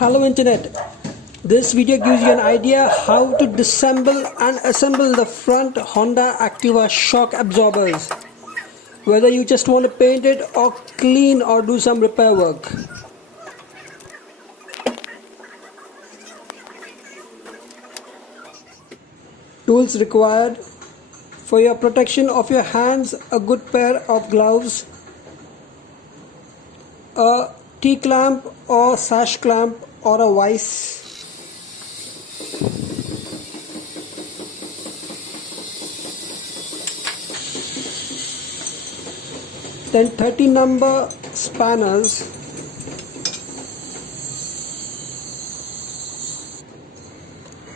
Hello Internet. This video gives you an idea how to disassemble and assemble the front Honda Activa shock absorbers. Whether you just want to paint it or clean or do some repair work. Tools required: for your protection of your hands, a good pair of gloves, a T-clamp or Sash clamp or a vise, then 30 number spanners,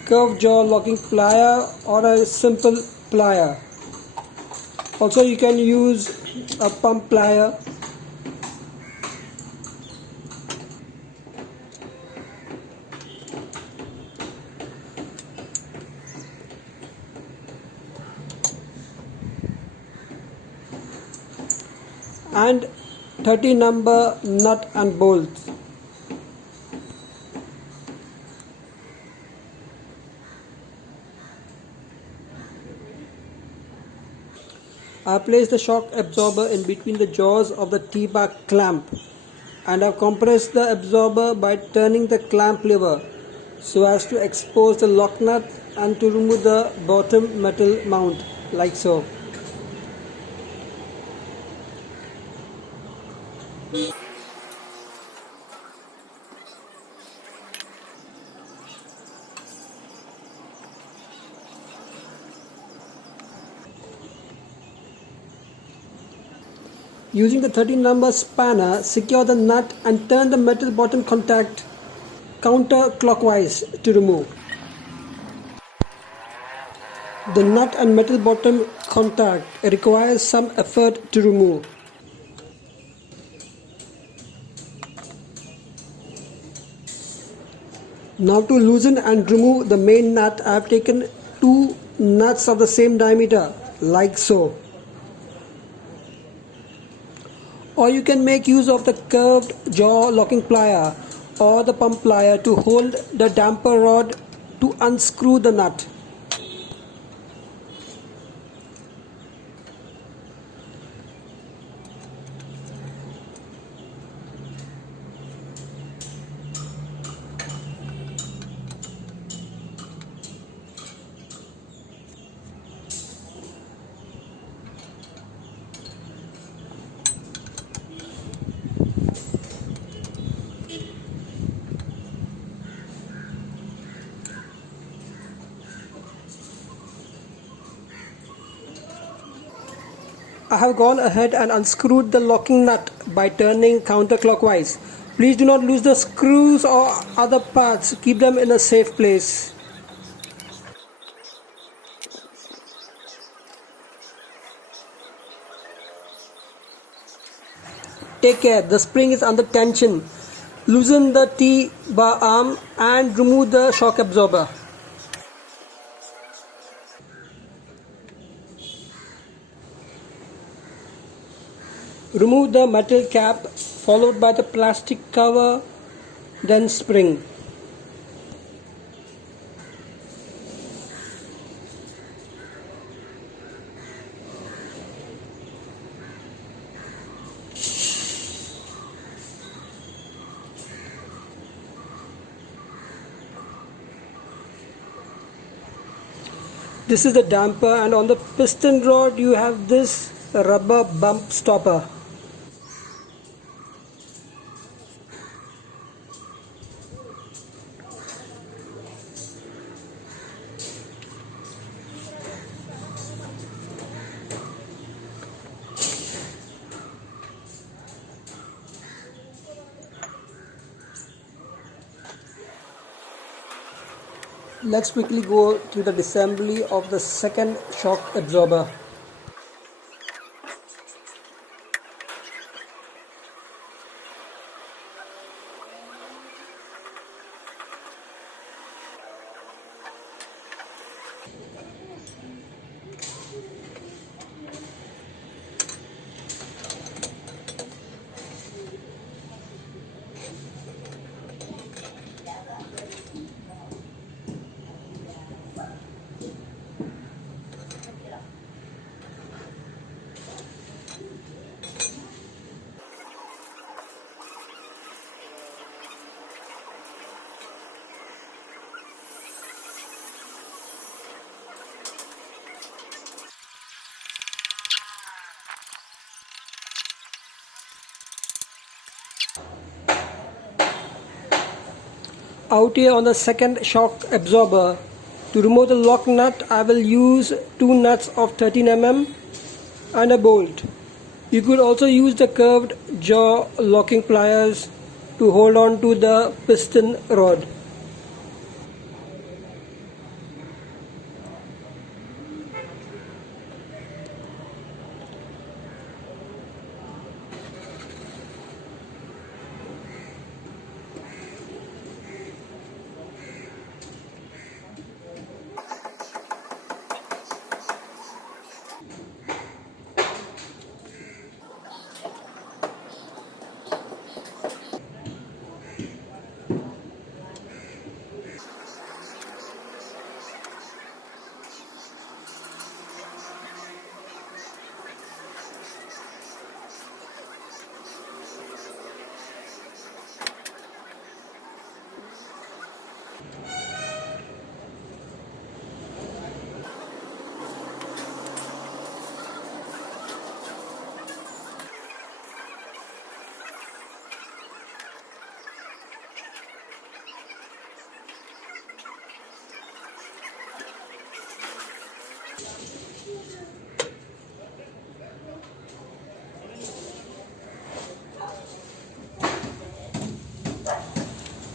curved jaw locking plier or a simple plier. Also you can use a pump plier. And 30 number nut and bolts. I placed the shock absorber in between the jaws of the T-bar clamp and I've compressed the absorber by turning the clamp lever so as to expose the lock nut and to remove the bottom metal mount, like so. Using the 13 number spanner, secure the nut and turn the metal bottom contact counterclockwise to remove. The nut and metal bottom contact requires some effort to remove. Now to loosen and remove the main nut, I have taken two nuts of the same diameter, like so. Or you can make use of the curved jaw locking plier or the pump plier to hold the damper rod to unscrew the nut. I have gone ahead and unscrewed the locking nut by turning counterclockwise. Please do not lose the screws or other parts. Keep them in a safe place. Take care, the spring is under tension. Loosen the T-bar arm and remove the shock absorber. Remove the metal cap followed by the plastic cover, then spring. This is the damper, and on the piston rod you have this rubber bump stopper. Let's quickly go through the disassembly of the second shock absorber. Out here on the second shock absorber, to remove the lock nut, I will use two nuts of 13 mm and a bolt. You could also use the curved jaw locking pliers to hold on to the piston rod.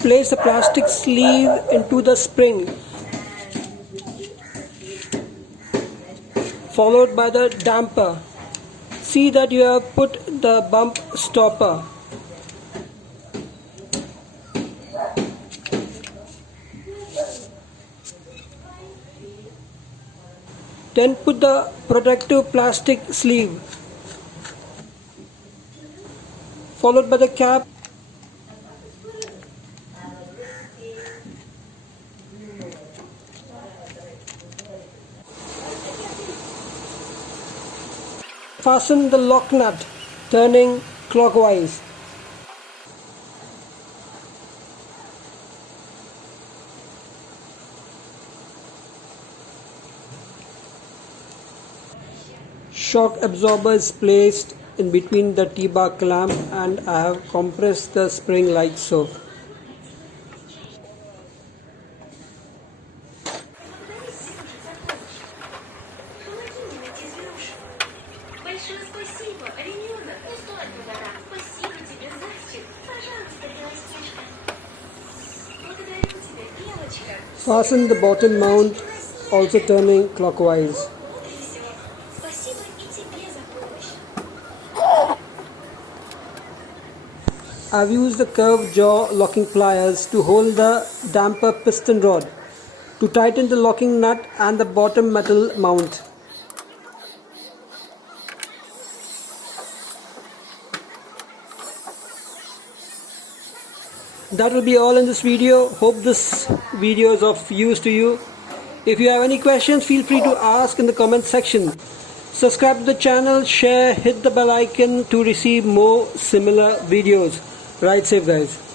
Place the plastic sleeve into the spring, followed by the damper. See that you have put the bump stopper. Then put the protective plastic sleeve, followed by the cap. Fasten the lock nut, turning clockwise. Shock absorber is placed in between the T-bar clamp and I have compressed the spring like so. Fasten the bottom mount, also turning clockwise. I've used the curved jaw locking pliers to hold the damper piston rod to tighten the locking nut and the bottom metal mount. That will be all in this video. Hope this video is of use to you. If you have any questions, feel free to ask in the comment section. Subscribe to the channel, share, hit the bell icon to receive more similar videos. Ride safe, guys.